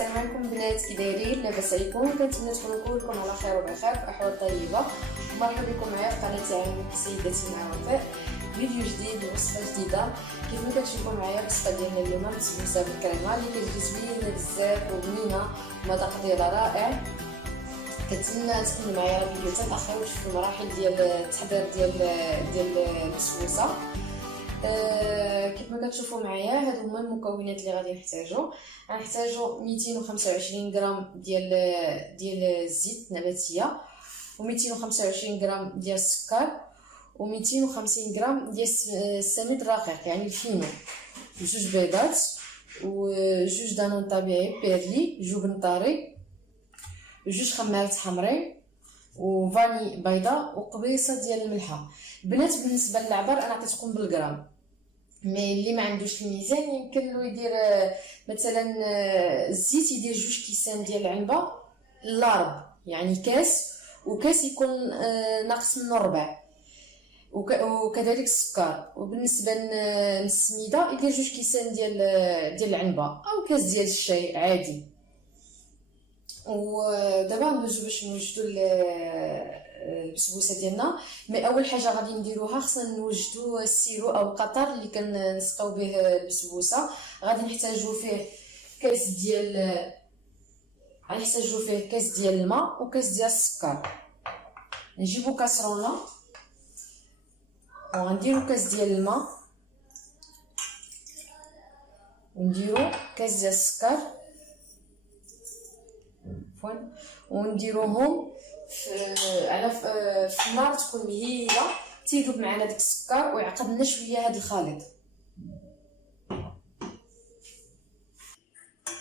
السلام عليكم بنات، كي دايرين؟ لاباس عليكم؟ كنتمنى تكونوا كلكم على خير وبخير باحوال طيبه. مرحبا بكم معايا في قناه عين سيدتي مع وفاء، فيديو جديد ووصفه جديده. كيف ما كتشوفوا معايا الوصفه ديالنا اليوم بسبوسه بالكريمه اللي كتجي زوينه بزاف وبنينه ومذاق ديالها رائع. كنتمنى تكونوا معايا الفيديو حتى الاخر وتشوفوا المراحل ديال التحضير ديال البسبوسه. كيف ما كتشوفوا معايا هادو هما المكونات اللي غادي نحتاجو. غنحتاجو 225 غرام ديال الزيت نباتيه، و225 غرام ديال السكر، و250 غرام ديال السميد الرقيق يعني الفينو، جوج بيضات، وجوج دانون طبيعي بيرلي، جبن طري، جوج خمارات حمرين، وفاني بيضاء، وقبيصه ديال الملحه. بنات بالنسبه للعبر انا عطيتكم بالغرام، مي اللي ما عندوش الميزان يمكن له يدير مثلا الزيت يدير جوج كيسان ديال العنبه لارب، يعني كاس وكاس يكون ناقص منه ربع، وكذلك السكر. وبالنسبه للسميده يدير جوج كيسان ديال العنبه او كاس ديال الشاي عادي. ودابا ندوزو باش نوجدو البسبوسه ديالنا. مي اول حاجه غادي نديروها خصنا نوجدو السيرو او القطر اللي كنسقاو به البسبوسه. غادي نحتاجو فيه كاس ديال الماء وكاس ديال السكر. نجيبو كاسرونه وغنديرو كاس ديال الماء ونديرو كاس ديال السكر ونديروهم في النار تكون مهيله تيذوب معنا داك السكر ويعقد لنا شويه هذا الخليط.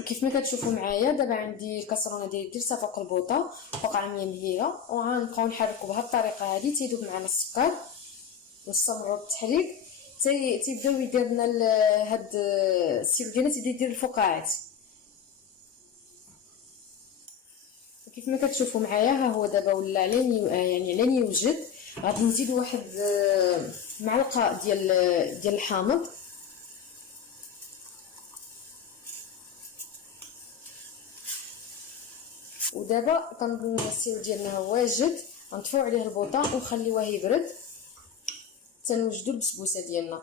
وكيف ما كتشوفوا معايا دابا عندي الكاسرونه ديالي درتها فوق البوطه فوق عميه مهيله، وغنبقاو نحركوا بهذه الطريقه هذه تيذوب معنا السكر، ونستمروا بالتحريك تيبداو يدير لنا هاد السيرو ديالنا تيدير الفقاعات. كيف ما كتشوفوا معايا ها هو دابا ولا علاني يوجد. غادي نزيد واحد معلقه ديال الحامض، ودابا كنظن السيرو ديالنا واجد. غنطفيو عليه البوطه ونخليوه يبرد حتى نوجدوا البسبوسه ديالنا.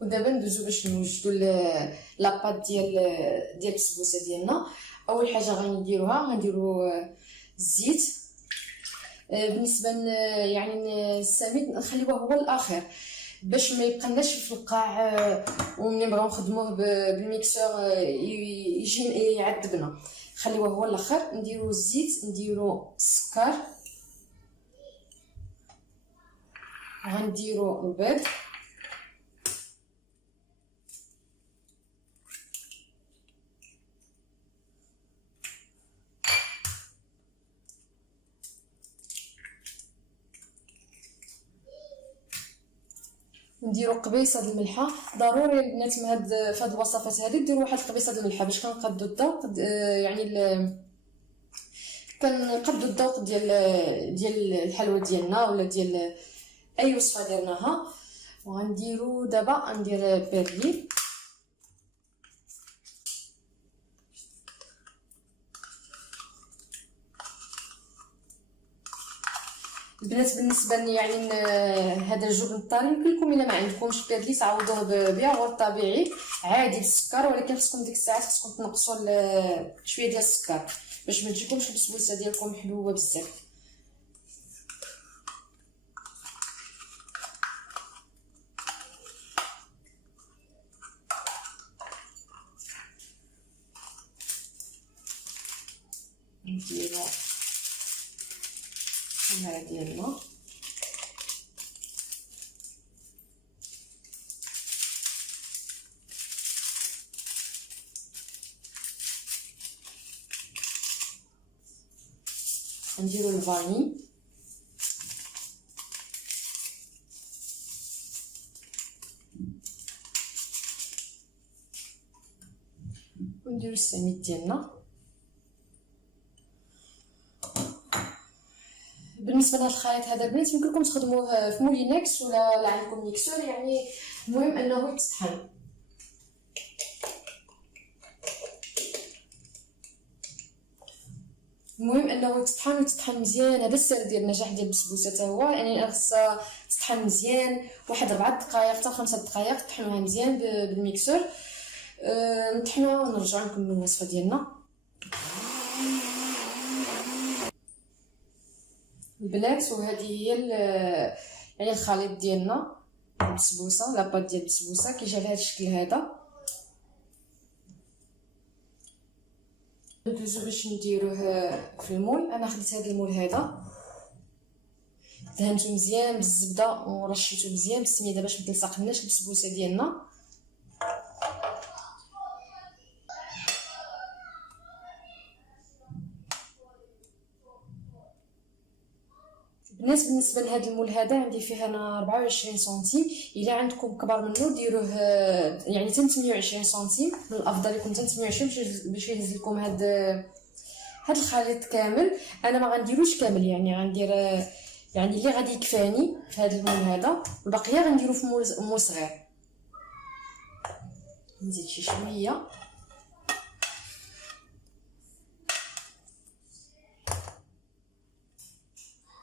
ودابا ندوزو باش نوجدوا لاباط ديال البسبوسه ديالنا. اول حاجه غنديروا الزيت. بالنسبه يعني السميد نخليوه هو الاخر باش ما يبقالناش في القاع، وملي نبغيو نخدموه بالميكسور يجي يعذبنا. خليوه هو الاخر. نديروا الزيت، نديروا السكر، غنديروا البيض، نديروا قبيصه د الملحه. ضروري البنات في هاد الوصفات هذه ديروا واحد القبيصه د الملحه باش كنقادو الذوق كنقادو الذوق ديال الحلوه ديالنا ولا ديال اي وصفه درناها. وغنديروا دابا ندير بيرلي، البنات بالنسبه يعني هذا الجبن الطري يمكن لكم الا ما عندكمش بيرلي تعوضوه بياغورت طبيعي عادي بالسكر، ولكن خصكم ديك الساعات تنقصوا شويه ديال السكر باش ما تجيكمش البسبوسه ديالكم حلوه بزاف. نديرو الخميره ديالنا، نديرو الفاني، ونديرو السميد ديالنا. بالنسبه لهذا الخليط هذا البنات يمكن لكم تخدموه في مولينكس ولا عندكم ميكسور، يعني المهم انه يتطحن. المهم انه تطحن وتطحن مزيان. هذا السر ديال النجاح ديال البسبوسه حتى هو، يعني خاصها تطحن مزيان واحد 4 دقائق حتى 5 دقائق، طحنوها مزيان بالميكسور. نطحنوها ونرجعوا نكملوا الوصفه ديالنا. البنات وهذه هي يعني الخليط ديالنا البسبوسه، لاباط ديال البسبوسه كيجي على هذا الشكل هذا. ندوزو باش نديروه في المول. انا خديت هذا المول هذا، دهنته مزيان بالزبده ورشيته مزيان بالسميده باش متلصقناش البسبوسه ديالنا. بالنسبه لهذا المول هذا عندي فيه انا 24 سنتيم. الا عندكم كبر منه ديروه يعني 28 سنتيم. من الافضل يكون 28 باش يهز لكم هذا الخليط كامل. انا ما غنديروش كامل، يعني غندير يعني اللي غادي يكفاني في هذا المول هذا، والبقيه غنديرو في مول صغير. نزيد شي شويه.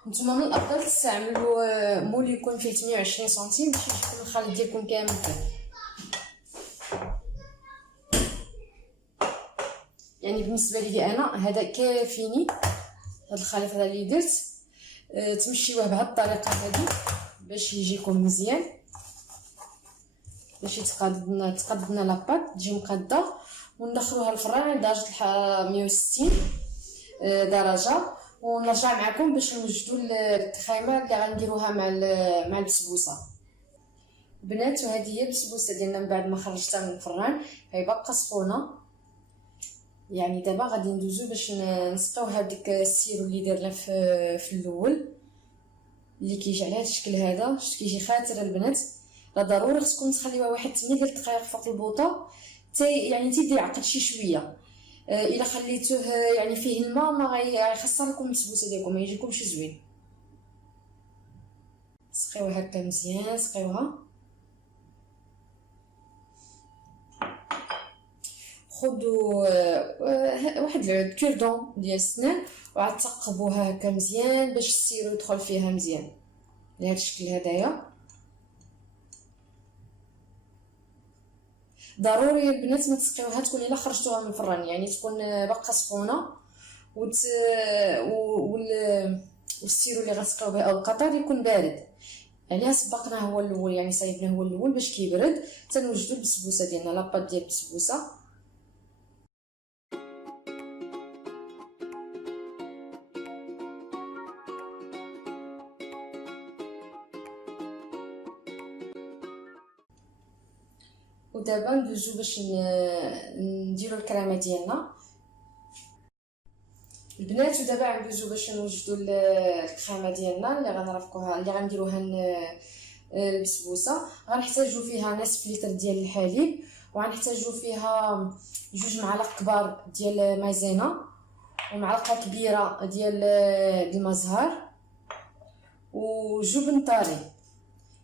نتوما من الافضل تستعملوا مول يكون فيه 28 سنتيم باش يكون الخليط ديالكم كامل فيه. يعني بالنسبه لي انا هذا كافيني، هذا الخليط هذا اللي درت. تمشيوه بهذه الطريقه هذه باش يجيكم مزيان، باش تقادنا لاباط تجي مقاده، وندخلوها الفران درجه 160 درجه، ونرجع معكم باش نوجدوا الكريمه اللي غنديروها مع البسبوسه. بنات وهذه هي البسبوسه ديالنا من بعد ما خرجتها من الفران، هي باقا سخونه. يعني دابا غادي ندوزو باش نسقيو هذيك السيرو اللي درنا في الاول، اللي كيجي على هذا الشكل هذا. شفت كيجي خاتر البنات. راه ضروري خصكم تخليوها واحد 8 دقائق فوق البوطه يعني تيبدا يعقد شي شويه. الا خليتوه يعني فيه الماء ما غيخسر لكم البسبوسه ديالكم، ما يجيكمش زوين. سقيوها هكا مزيان، سقيوها. خذوا واحد العود كوردون ديال السنان وعاد تقبوها هكا مزيان باش السيرو يدخل فيها مزيان بهذا الشكل هدايا. ضروري البنات ما تسقيوها تكون الا خرجتوها من الفران، يعني تكون باقا سخونه، والسيرو اللي غتسقيو به او القطر يكون بارد. يعني سبقناه هو الاول، يعني صايبناه هو الاول باش كيبرد تنوجدوا البسبوسه ديالنا، لاباط ديال البسبوسه. ودابا ندوزو باش نديرو الكريمه ديالنا البنات. ودابا ندوزو باش نوجدوا الكريمه ديالنا اللي غنرافقوها، اللي غنديروها البسبوسه. غنحتاجو فيها نصف لتر ديال الحليب، وغنحتاجو فيها 2 معالق كبار ديال مايزينا، ومعلقه كبيره ديال المزهر، وجبن طري.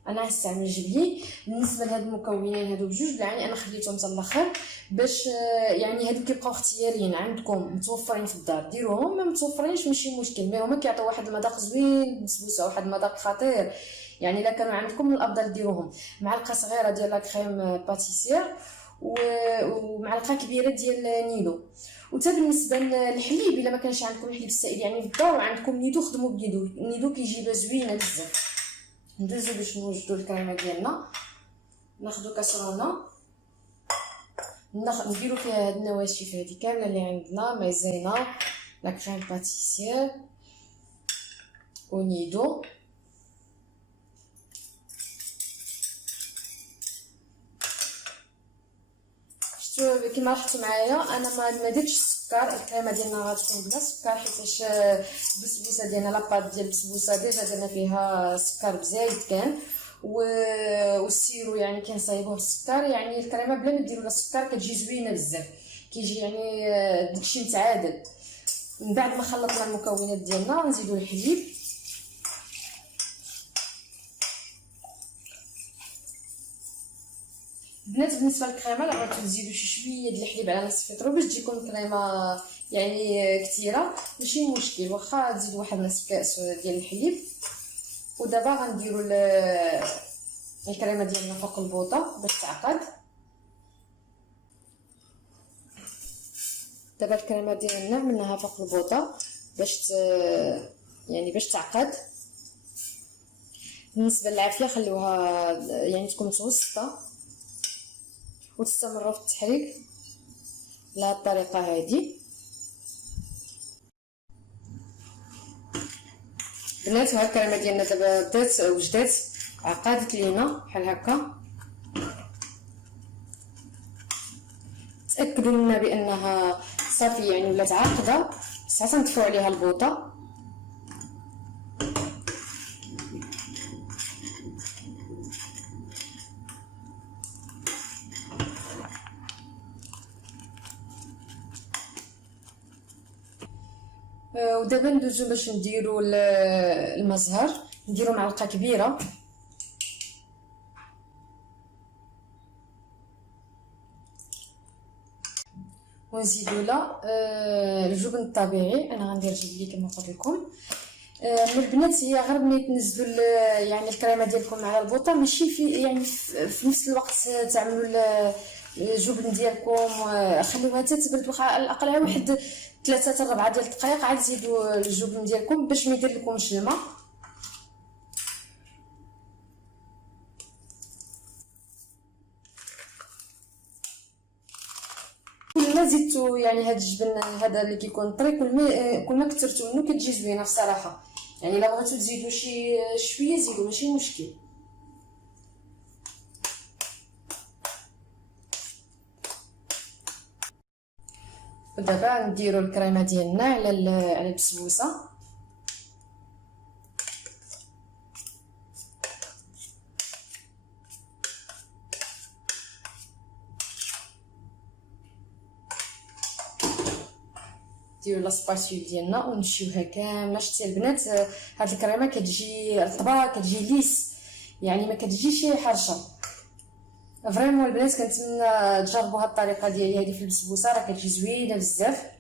انا غنستعمل جبلي. بالنسبه لهاد المكونين هادو بجوج يعني انا خليتهم حتى الاخر باش يعني هادو كيبقاو اختياريين، عندكم متوفرين في الدار ديروهم، ما متوفرينش ماشي مشكل، مي هما كيعطيو واحد المذاق زوين بالبسبوسه، واحد المذاق خطير. يعني الا كانوا عندكم من الافضل ديروهم. معلقه صغيره ديال لا كريم باتيسير ومعلقه كبيره ديال نيدو. وتا بالنسبه للحليب الا ما كانش عندكم الحليب السائل يعني في الدار وعندكم نيدو خدموا بنيدو، النيدو كيجيبها زوينه بزاف. ندوزو باش نوجدوا الكريمه ديالنا. ناخذ كاسرونه نديرو فيها هاد النواشف هادي كامله اللي عندنا، مايزينا، لا كريم باتيسير، ونيدو. شفتوا كيما لاحظتوا معايا انا ما درتش السكر. الكريمه ديالنا غتكون بلا سكر حيتاش البسبوسه ديالنا لاباط ديال البسبوسه ديجا درنا فيها سكر بزايد كان، والسيرو يعني كنصايبوه بالسكر. يعني الكريمه بلا ما ديروا لها السكر كتجي زوينه بزاف، كيجي يعني داكشي متعادل. من بعد ما خلطنا المكونات ديالنا نزيدوا الحليب. البنات بالنسبه للكريمه لا بغيتو تزيدوا شي شويه ديال الحليب على نصف لتر باش تجيكم الكريمه يعني كثيره ماشي مشكل، واخا تزيد واحد نصف كاس ديال الحليب. ودابا غنديروا الكريمه ديالنا فوق البوطه باش تعقد. دابا الكريمه ديالنا عملناها فوق البوطه باش يعني باش تعقد. بالنسبه للعافيه خلوها يعني تكون متوسطه وتستمروا في التحريك بهذه الطريقه هذه. بنات ها الكريمه ديالنا دابا بدات وجدات عقدت لينا بحال هكا. تاكدوا منا بانها صافي يعني ولات عاقده، بصح تنطفوا عليها البوطه. ودابا ندوزو باش نديرو المزهر. نديرو معلقه كبيره ونزيدو لا الجبن الطبيعي. انا غندير جبلي كما قلت لكم. من البنات هي غير ملي تنزلوا يعني الكريمه ديالكم على البوطه، ماشي في يعني في نفس الوقت تعملوا الجبن ديالكم. خليوها حتى تبرد، واخا على الاقل واحد 3 حتى 4 ديال الدقائق، عاد زيدوا الجبن ديالكم باش ما يدير لكمش الماء. كل ما زدتوا يعني هاد الجبن هذا اللي كيكون طري، كل ما كثرتوا منه كتجي زوينه بصراحه. يعني الا بغيتوا تزيدوا شي شويه زيدوا ماشي مشكل. ودابا نديروا الكريمه ديالنا على البسبوسه. نديروا لاسباسيول ديالنا ونشيوها كامله. شتي البنات هاد الكريمه كتجي رطبه، كتجي ليس، يعني ما كتجيش حرشه. فريمون البنات كنتمنى تجربوا هاد الطريقه ديالي هذه في البسبوسه، راه كتجي زوينه بزاف.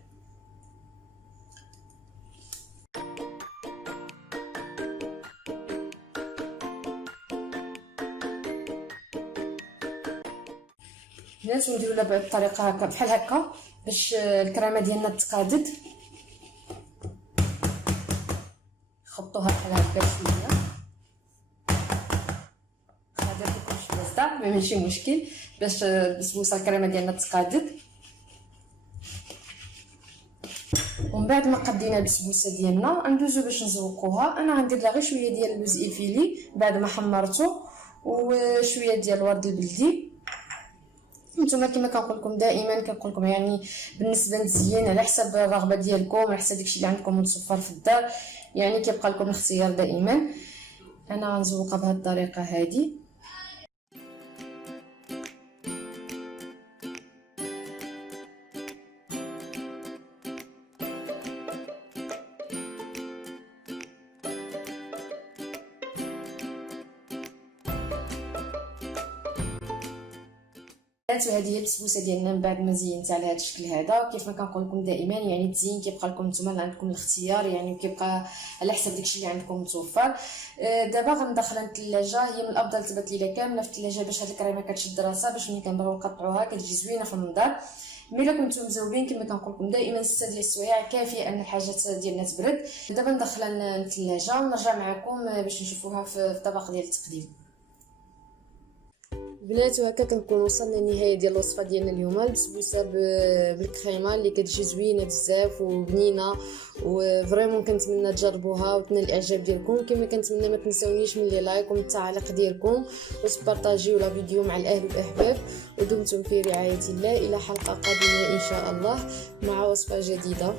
البنات ونديروا بهاد الطريقه هكا بحال هكا باش الكريمه ديالنا تقادد. خبطوها بحال هكا شويه، هذا كيكون شويه صداع ماشي مشكل باش البسبوسه الكريمه ديالنا تقادد. ومن بعد ما قدينا البسبوسه ديالنا ندوزو باش نزوقوها. انا غندير لها غير شويه ديال اللوز ايفيلي بعد ما حمرته وشويه ديال الورد البلدي. نتوما كما كنقول لكم دائما، كنقول لكم يعني بالنسبه للتزيين على حسب الرغبه ديالكم، على حسب داكشي اللي عندكم متصفر في الدار، يعني كيبقى لكم الاختيار دائما. انا غنزوقها بهذه الطريقه هذه. وهذه هي البسبوسه ديالنا من بعد ما زينتها على هذا الشكل هذا. كيف ما كنقول لكم دائما يعني التزيين كيبقى لكم نتوما اللي عندكم الاختيار، يعني كيبقى على حسب داكشي اللي عندكم متوفر. دابا غندخلها للثلاجه. هي من الافضل تبات ليله كامله في الثلاجه باش هاد الكريمه كتشد راسها، باش ملي كنبغيو نقطعوها كتجي زوينه في المنظر. مي الا كنتو مزوبين كما كنقول لكم دائما 6 ديال السوايع كافيه ان الحاجات ديالنا تبرد. دابا ندخلها للثلاجه ونرجع معكم باش نشوفوها في الطبق ديال التقديم. بنات وهكا كنكون وصلنا للنهايه ديال الوصفه ديالنا اليوم، البسبوسه بالكريمه اللي كتجي زوينه بزاف وبنينه، وفريمون كنتمنى تجربوها وتنال الاعجاب ديالكم. كما كنتمنى ما تنساونيش من لي لايك ومن التعليق ديالكم وتبارطاجيو لا فيديو مع الاهل والاحباب. ودمتم في رعايه الله، الى حلقه قادمه ان شاء الله مع وصفه جديده.